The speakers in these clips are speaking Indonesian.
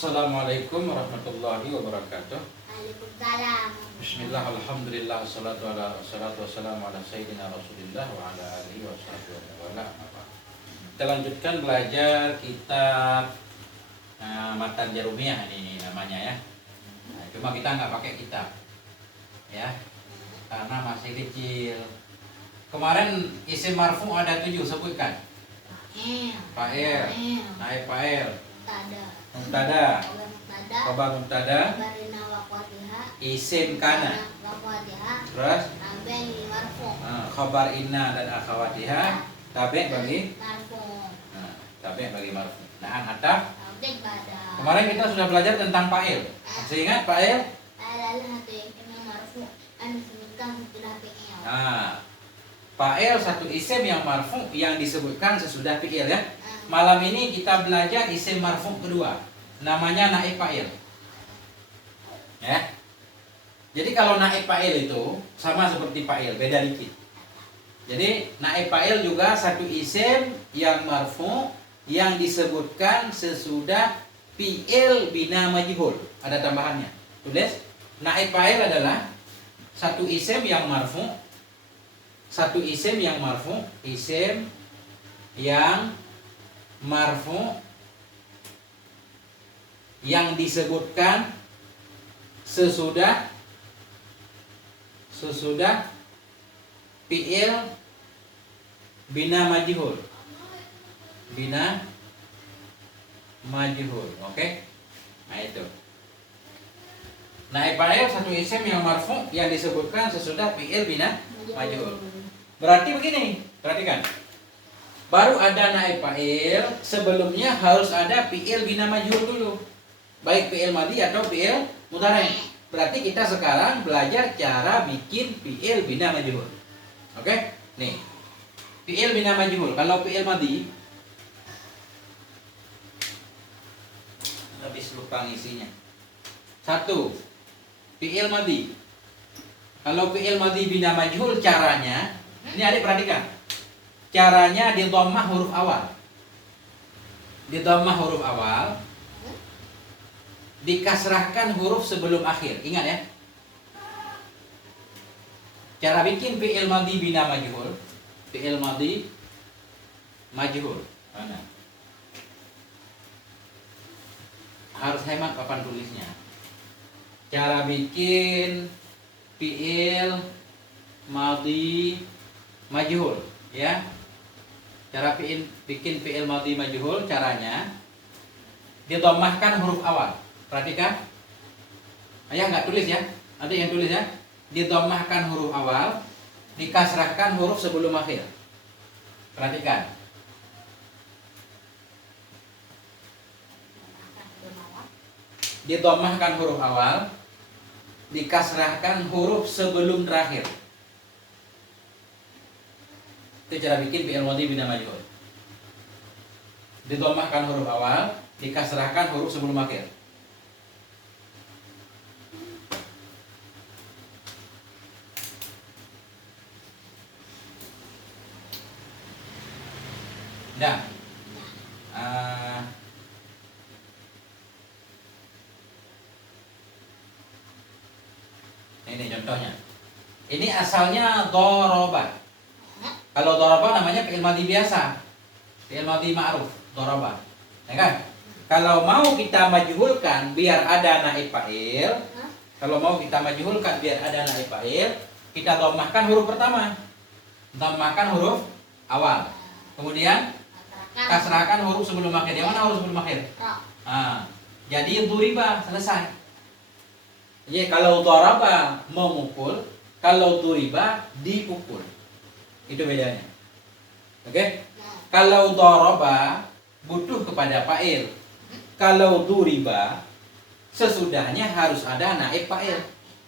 Assalamualaikum warahmatullahi wabarakatuh. Waalaikumsalam. Bismillah, alhamdulillah, wassalatu wassalamu ala sayyidina rasulillah wa ala alihi wa sahbihi wa ala. Kita lanjutkan belajar kitab Matan Jarumiyah ini namanya ya. Nah, cuma kita nggak pakai kitab ya, karena masih kecil. Kemarin isim marfu ada 7, sebutkan. Fa'il, naib fa'il, mubtada, khabar mubtada, isim kana, terus khabar inna dan akhawatiha, tabi' bagi marfu. Nah, ataf. Kemarin kita sudah belajar tentang fa'il. Masih ingat fa'il? Nah, fa'il satu isim yang marfu yang disebutkan sesudah fi'il ya. Malam ini kita belajar isim marfu kedua, namanya naib fa'il. Ya. Jadi kalau naib fa'il itu sama seperti fa'il, beda dikit. Jadi naib fa'il juga satu isim yang marfu yang disebutkan sesudah fi'il bina majhul. Ada tambahannya. Tulis, naib fa'il adalah satu isim yang marfu, isim yang marfu yang disebutkan sesudah fi'il bina majhul. Oke? Nah itu. Naib fa'il satu isim yang marfu yang disebutkan sesudah fi'il bina majhul. Berarti begini, perhatikan. Baru ada naib fa'il, sebelumnya harus ada fi'il bina majhul dulu. Baik fi'il madhi atau fi'il mudhari'. Berarti kita sekarang belajar cara bikin fi'il bina majhul. Oke? Nih. Fi'il bina majhul. Kalau fi'il madhi, habis lupa ngisinya. 1. Fi'il madhi. Kalau fi'il madhi bina majhul caranya, ini adik perhatikan. Caranya di dhammah huruf awal. Dikasrahkan huruf sebelum akhir. Ingat ya. Cara bikin fi'il madhi bina majhul. Fi'il madhi majhul. Mana? Harus hemat papan tulisnya. Cara bikin fi'il madhi majhul, ya. Cara bikin fi'il madhi majhul caranya didhammahkan huruf awal. Perhatikan. Ayah nggak tulis ya? Ada yang tulis ya? Didhammahkan huruf awal, dikasrahkan huruf sebelum akhir. Perhatikan. Didhammahkan huruf awal, dikasrahkan huruf sebelum terakhir. Itu cara bikin fi'il madhi bina majhul. Didhammahkan huruf awal, dikasrahkan huruf sebelum akhir. Nah, ini contohnya. Ini asalnya doroba. Kalau doroba namanya fi'il madhi biasa, fi'il madhi ma'ruf, doroba, ya kan? Kalau mau kita majhulkan biar ada naib fa'il, kita dhammahkan huruf pertama, dhammahkan huruf awal, kemudian kasrahkan huruf sebelum akhir. Yang mana huruf sebelum akhir? Jadi duriba, selesai. Jadi kalau doroba memukul, kalau duriba dipukul. Itu bedanya. Oke? Kalau doroba butuh kepada fa'il. Kalau duriba sesudahnya harus ada naib fa'il.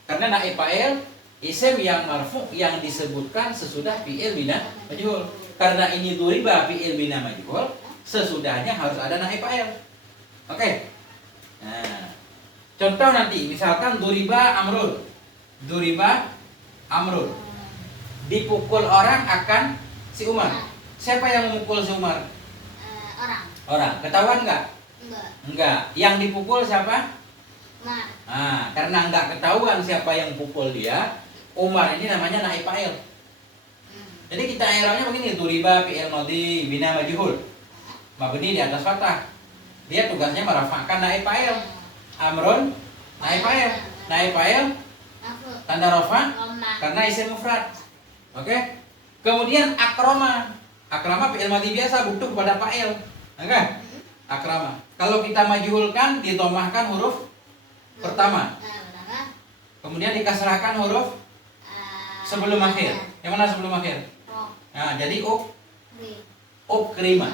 Karena naib fa'il isim yang marfu yang disebutkan sesudah fi'il bina majhul. Karena ini duriba fi'il bina majhul, sesudahnya harus ada naib fa'il. Oke? Nah, contoh nanti misalkan duriba amrul. Dipukul orang akan si Umar. Siapa yang memukul si Umar? Orang. Orang. Ketahuan nggak? Enggak. Yang dipukul siapa? Umar. Nah, karena enggak ketahuan siapa yang pukul dia, Umar ini namanya naib fa'il. Jadi kita i'rabnya begini, duriba fi'il madhi bina majhul. Mabni di atas fathah. Dia tugasnya merafa'kan naib fa'il. Amrun naib fa'il. Naib fa'il tanda rafa karena isim mufrad. Oke? Kemudian akrama. Akrama fi'il madhi biasa butuh pada fa'il. Oke? Akrama. Kalau kita majhulkan ditomahkan huruf pertama. Kemudian dikasrahkan huruf sebelum akhir. Yang mana sebelum akhir? Nah, jadi ukrima.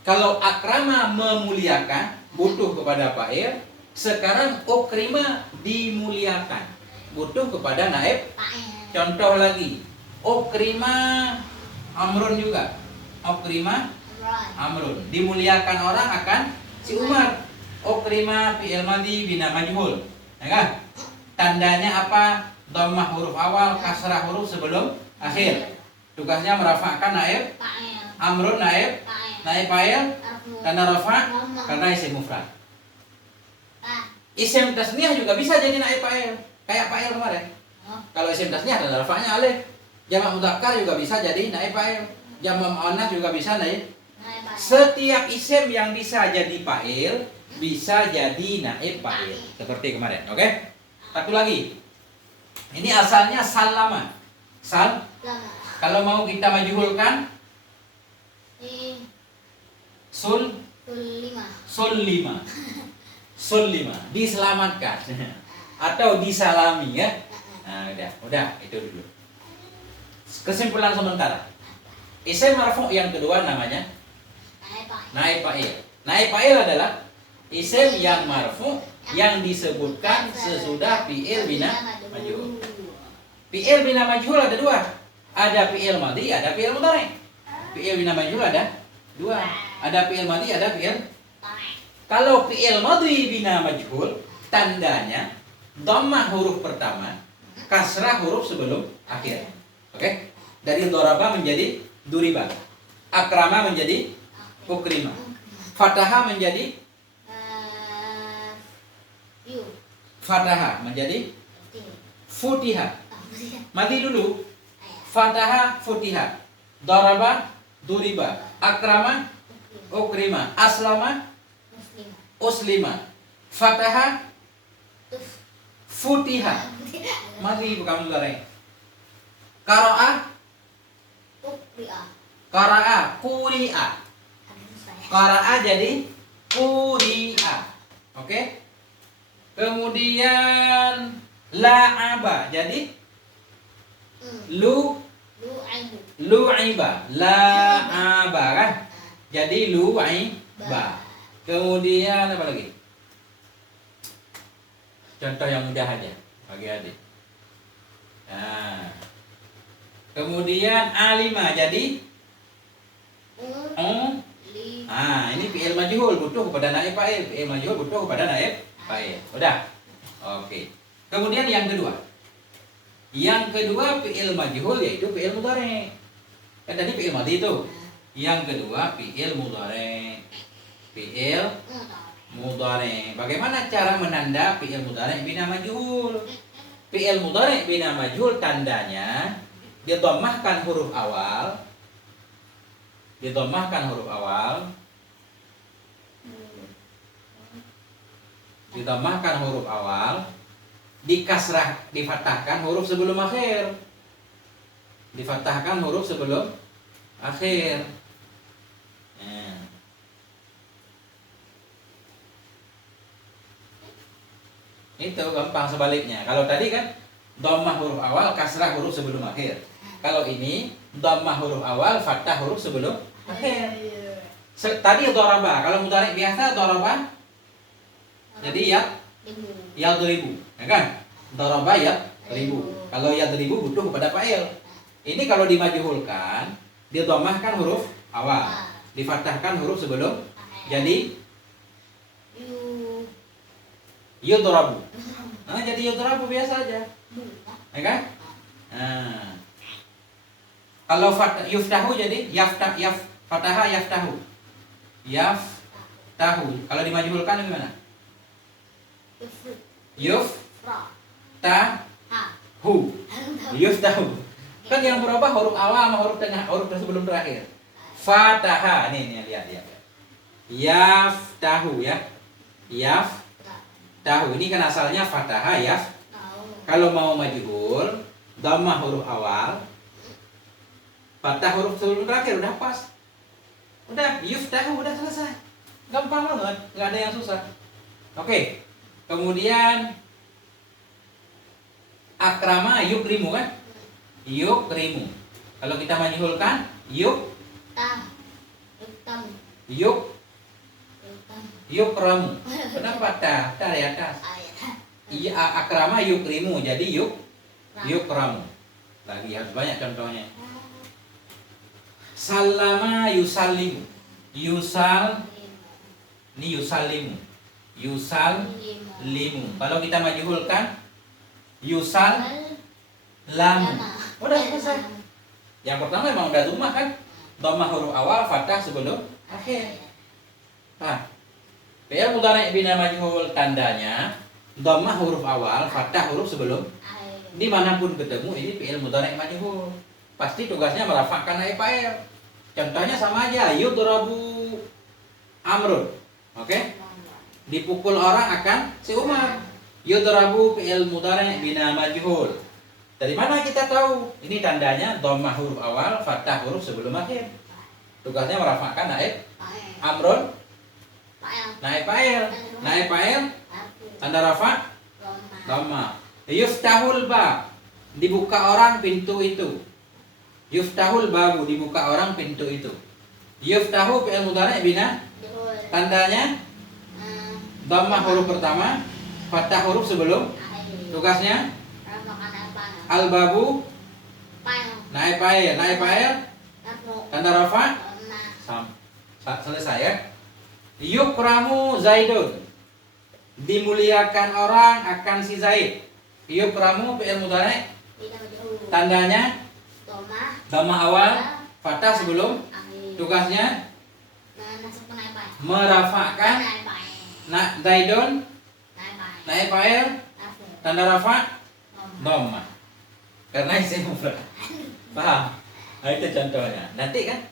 Kalau akrama memuliakan butuh kepada fa'il, sekarang ukrima dimuliakan butuh kepada naib. Contoh lagi, ukrima amrun juga. Ukrima amrun dimuliakan orang akan si Umar. Ukrima fi'il madhi bina majhul. Ya kan? Tandanya apa? Dhammah huruf awal, kasrah huruf sebelum akhir. Tugasnya merafa'kan naib. Amrun naib. Naib fa'il tanda rafa karena isim mufrad. Isim tasniyah juga bisa jadi naib fa'il, kayak fa'il kemarin. Kalau isim tasniyah tanda rafa'nya alif. Jamak mudzakkar juga bisa jadi naib fa'il. Jamak muannats juga bisa naib. Setiap isim yang bisa jadi fa'il bisa jadi naib fa'il seperti kemarin. Oke? Satu lagi. Ini asalnya salama. Kalau mau kita majhulkan sul lima diselamatkan atau disalami ya. Nah, udah itu dulu. Kesimpulan sementara. Isim marfu yang kedua namanya naib fa'il. Naib fa'il adalah isim yang marfu yang disebutkan sesudah fi'il bina majhul. Fi'il bina majhul ada dua. Ada fi'il madhi, ada fi'il mudhari'. Fi'il bina majhul ada dua. Ada fi'il madhi, ada fi'il. Kalau fi'il madhi bina majhul, tandanya dhammah huruf pertama, kasrah huruf sebelum akhir. Oke? Dari doraba menjadi duriba. Akrama menjadi ukrima. Fataha menjadi fataha menjadi futiha. Mati dulu. Fataha futiha. Daraba duriba. Akrama ukrima. Aslama uslima. Fataha futiha. Mati bukan mulai. Qara'a qara'a quri'a. Qara'a jadi quri'a. Oke? Kemudian la'aba jadi lu'iba. La'aba kan? Jadi lu'iba. Kemudian apa lagi? Contoh yang mudah aja bagi adik. Nah. Kemudian alima jadi ini fi'il majhul butuh kepada naib fa'il. Fi'il majhul butuh kepada naib fa'il. Udah. Oke. Kemudian yang kedua. Yang kedua fi'il majhul yaitu fi'il mudhari'. Kan tadi fi'il madhi itu. Yang kedua fi'il mudhari'. Fi'il mudhari'. Bagaimana cara menanda fi'il mudhari' bina majhul? Fi'il mudhari' bina majhul tandanya didhammahkan huruf awal. Didhammahkan huruf awal. Ditambahkan huruf awal, dikasrah, difathahkan huruf sebelum akhir. Difathahkan huruf sebelum akhir. Nah. Itu gampang sebaliknya. Kalau tadi kan dhammah huruf awal, kasrah huruf sebelum akhir. Kalau ini dhammah huruf awal, fathah huruf sebelum akhir. Tadi dharaba, kalau mudhari biasa dharaba jadi ya ribu, ya kan? Daraba ya ribu. Kalau ya ribu butuh kepada fa'il. Ini kalau dimajhulkan, dia dhammahkan huruf awal, difathahkan huruf sebelum. Jadi yudrabu. Nah, jadi yudrabu biasa aja. Ya kan? Nah. Kalau yuftahu jadi fataha yaftahu. tahu. Kalau dimajhulkan gimana? Yufra. Yuftahu. Yuftahu. Kan yang berubah huruf awal sama huruf tengah, huruf sebelum terakhir. Fataha. Nih lihat. Yaftahu ya. Yaftahu. Ini kan asalnya fataha ya. Kalau mau majhul, dhammah huruf awal, fathah huruf sebelum terakhir, udah pas. Udah, yuftahu, udah selesai. Gampang banget, nggak ada yang susah. Oke. Kemudian akrama yukrimu kan? Yukrimu. Kalau kita majhulkan, yukramu. Kenapa ta? Ta di atas. Iya, akrama yukrimu, jadi yukramu. Lagi harus banyak contohnya. Salama yusallimu. Ini yusallimu. Yusallimu. Kalau kita majhulkan, yusallamu. Udah selesai. Yang pertama memang udah dhammah kan? Dhammah huruf awal, fathah sebelum akhir. Nah, fi'il mudhari' bina majhul tandanya dhammah huruf awal, fathah huruf sebelum. Dimanapun ketemu ini fi'il mudhari' majhul. Pasti tugasnya merafa'kan naib fa'il. Contohnya sama aja, yudrabu Amrun. Oke? Dipukul orang akan si Umar. Yudrabu fi'il mudhari' bina majhul. Dari mana kita tahu? Ini tandanya dhammah huruf awal, fathah huruf sebelum akhir. Tugasnya merafa'kan naib Amrun. Naib fa'il. Naib fa'il tanda rafa' dhammah. Yuftahul bab. Dibuka orang pintu itu. Yuftahul babu, dibuka orang pintu itu. Yuftahu fi'il mudhari' bina tandanya dhammah huruf pertama, fathah huruf sebelum. Tugasnya al-babu naib fa'il. Naib fa'il tanda rafa' selesai ya. Yukramu Zaidun. Dimuliakan orang akan si Zaid. Yukramu fi'il mudhari' tandanya dhammah awal, fathah sebelum. Tugasnya merafa'kan Zaidun naib fa'il tanda rafa' dhammah. Karena isim mufrad. Paham? Nah, itu contohnya. Nanti kan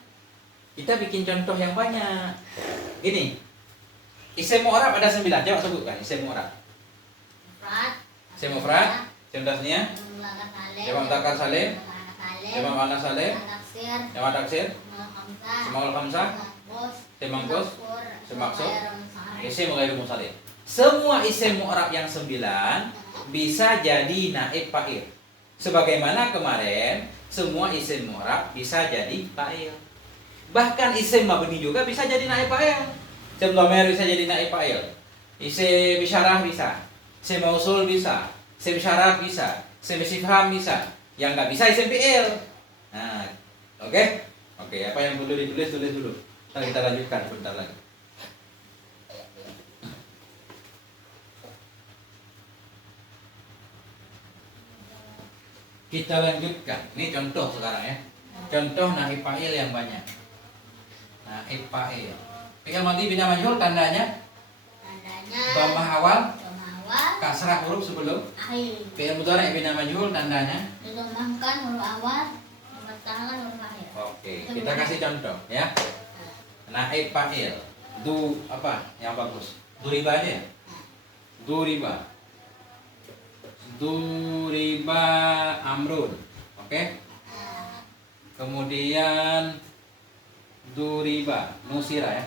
kita bikin contoh yang banyak. Gini. Isim mu'rab ada 9. Coba sebutkan isim mu'rab. Isim mufrad, isim tasniyah, jamak mudzakkar salim, jamak muannas salim, jamak taksir, ismul khamsah, isim mangkus, isim maksud, isim ghairu musallim. Semua isim mu'rab yang 9 bisa jadi naib fa'il. Sebagaimana kemarin, semua isim mu'rab bisa jadi fa'il. Bahkan isim mabni juga bisa jadi naib fa'il. Isim dhamir bisa jadi naib fa'il. Isim isyarah bisa. Isim mausul bisa. Isim syarat bisa. Isim istifham bisa. Yang nggak bisa isim fi'il. Nah, oke? Oke, apa yang perlu ditulis tulis dulu. Ntar kita lanjutkan sebentar lagi. Kita lanjutkan. Ini contoh sekarang ya. Contoh naib fa'il yang banyak. Naib fa'il. Fi'il madhi bina majhul tandanya dhammah awal, kasrah huruf sebelum. Fi'il mudhari' bina majhul tandanya didhammahkan huruf awal, difathahkan huruf akhir. Oke, kita kasih contoh ya. Naib fa'il. Apa yang bagus? Duriba aja ya? Duriba. Duriba Amrun. Oke? Kemudian duriba nusira ya.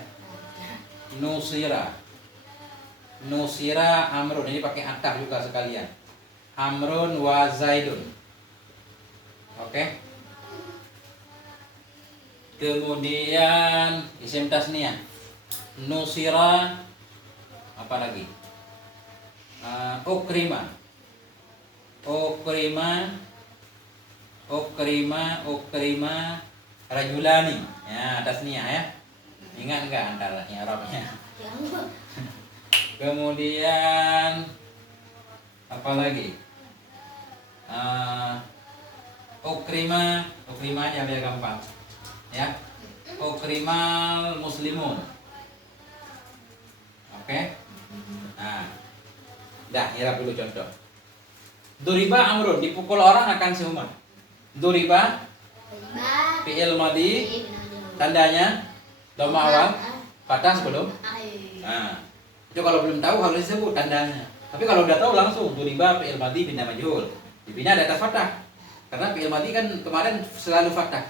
Nusira Amrun. Ini pakai ataf juga sekalian. Amrun wa Zaidun. Oke? Kemudian isim tasniyah. Nusira apa lagi? Ukrima. Ukrima rajulani. Ya, tasniyah ya. Ingat enggak antara i'rabnya? Kemudian apa lagi? Ukrima aja biar gampang. Ya. Ukrimal muslimun. Oke. Nah, dah nyerap dulu contoh. Duriba Amrun, dipukul orang akan si Umar. Duriba fi'il madhi, tandanya dhamma awal, fathah sebelum. Nah, itu kalau belum tahu harus disebut tandanya. Tapi kalau udah tahu langsung duriba fi'il madhi bina majhul. Dibina di atas fathah. Karena fi'il madhi kan kemarin selalu fathah.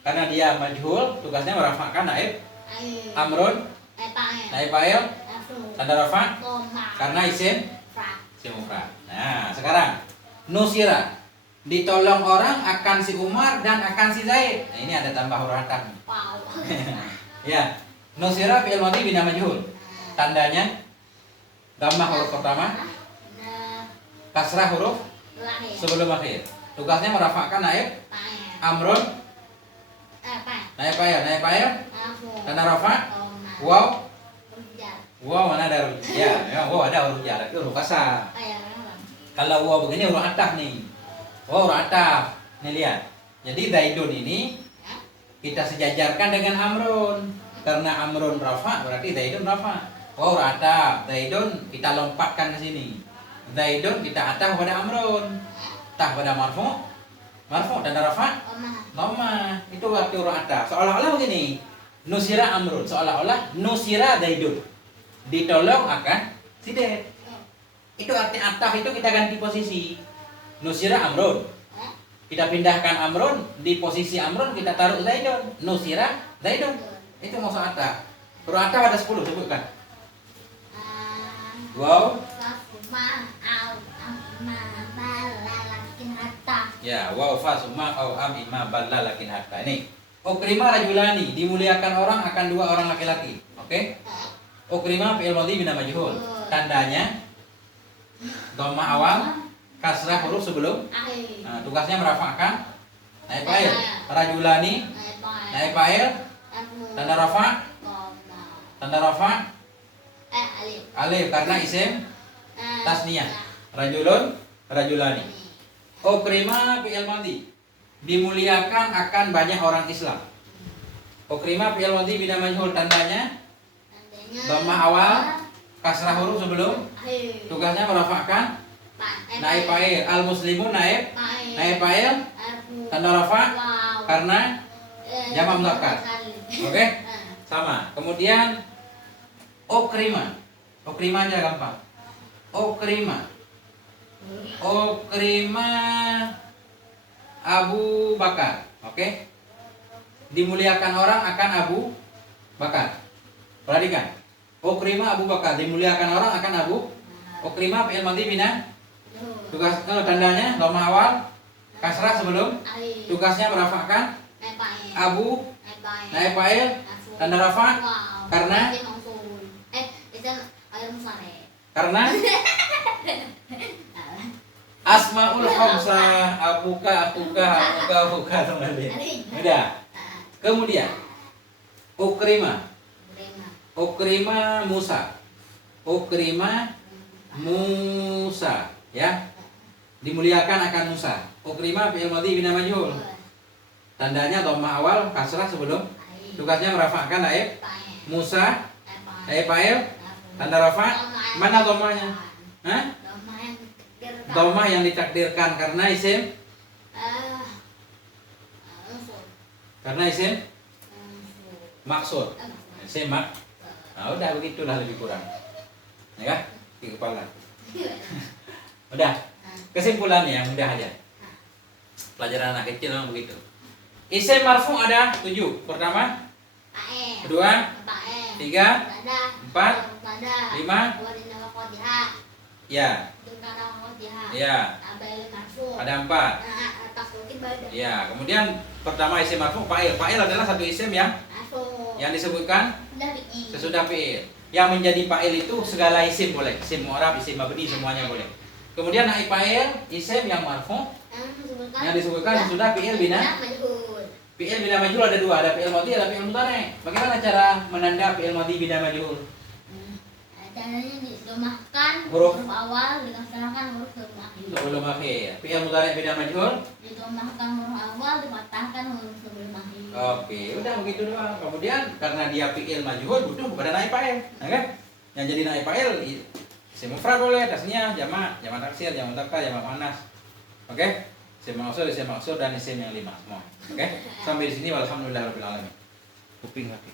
Karena dia majhul, tugasnya merafa'kan naib amrun, naib fa'il, tanda rafa, karena isim mufrad. Nah, sekarang nusira, ditolong orang akan si Umar dan akan si Zaid. Nah, ini ada tambah huruf ataf. Ya, nusira fi'il madhi bina majhul. Tandanya dhammah huruf pertama, kasrah huruf sebelum akhir. Tugasnya merafa'kan naib amrun, naib fa'il, tanda rafa, waw. Wow, mana ada huruf jar? Memang wow ada huruf jar, itu huruf kasar. Kalau wow begini huruf ataf nih. Wow huruf ataf. Nih lihat. Jadi Zaidun ini kita sejajarkan dengan Amrun. Karena Amrun rafa berarti Zaidun rafa. Wow huruf ataf. Zaidun kita lompatkan ke sini. Zaidun kita ataf pada Amrun. Tah pada marfu. Marfu tanda rafa. Dhamma. Itu arti huruf ataf. Seolah-olah begini. Nusira Amrun, seolah-olah nusira Zaidun. Ditolong akan si Zaid. Itu arti ataf, itu kita ganti posisi. Nusira Amrun, kita pindahkan Amrun, di posisi Amrun kita taruh Zaidun. Nusira Zaidun. Itu maksud ataf. Huruf ataf ada 10, sebutkan. Wow. Ya, wow fa summa au am imma balla lakin hatta. Ini ukrima rajulani, dimuliakan orang akan dua orang laki-laki. Oke? Ukrima fi'il madhi bina majhul. Tandanya dhamma awal, kasrah huruf sebelum. Nah, tugasnya merafa'kan naib fa'il. Rajulani, naib fa'il, tanda rafa, alif karena isim tasniyah. Rajulun, rajulani. Ukrima fi'il madhi, dimuliakan akan banyak orang Islam. Ukrima fi'il madhi bina majhul, tandanya dhamma awal, kasrah huruf sebelum. Tugasnya merafa'kan naib fa'il. Al muslimun naib fa'il, tanda rafa karena jamak mudzakkar. Oke? Sama. Kemudian ukrima. Ukrima aja gampang. Ukrima Abu Bakar. Oke? Dimuliakan orang akan Abu Bakar. Perhatikan. Ukrima Abu Bakar, dimuliakan orang akan Abu. Ukrima fi'il madhi bina. Tugas tandanya dhamma awal, kasrah sebelum. Tugasnya merafa'kan Abu, naib fa'il, tanda rafa karena Asmaul Khamsah, abuka teman-teman. Udah. Kemudian Ukrima Musa, ya. Dimuliakan akan Musa. Ukrima fi'il madhi bina majhul. Tandanya dhamma awal, kasrah sebelum. Tugasnya merafa'kan naib Musa, naib fa'il, tanda rafa. Mana dhammanya? Hah? Dhammah yang ditakdirkan karena isim. Karena isim maksud. Isim mak. Nah, udah begitulah lebih kurang. Ya kan? Di kepala. Udah. Kesimpulannya yang mudah aja. Pelajaran anak kecil memang begitu. Isim marfu ada 7. Pertama, kedua, 3, 4, 5. Ya. Ya. Ada 4. Ya, kemudian pertama isim marfu fa'il. Fa'il adalah satu isim yang disebutkan sesudah fi'il. Yang menjadi fa'il itu segala isim boleh. Isim mu'rab, isim mabni semuanya boleh. Kemudian naib fa'il isim yang marfu yang disebutkan sesudah fi'il bina. Fi'il bina majhul ada 2, ada fi'il madhi, ada fi'il mudhari'. Bagaimana cara menanda fi'il madhi bina majhul? Caranya didomahkan Huruf awal dikasrahkan huruf sebelum akhir. Fi'il mudhari' bina majhul didomahkan huruf awal dipatahkan huruf sebelum akhir. Oke, udah begitu doang. Kemudian karena dia fi'il majhul butuh kepada naib fa'il, ya kan? Yang jadi naib fa'il isim mufrad boleh, tasnya jamak, jamak taksir, jamak muzakkar, jamak muannas. Oke? Isim maksud dan isim yang 5 semua. Oke? Sampai di sini walhamdulillahirabbil alamin. Kuping lagi.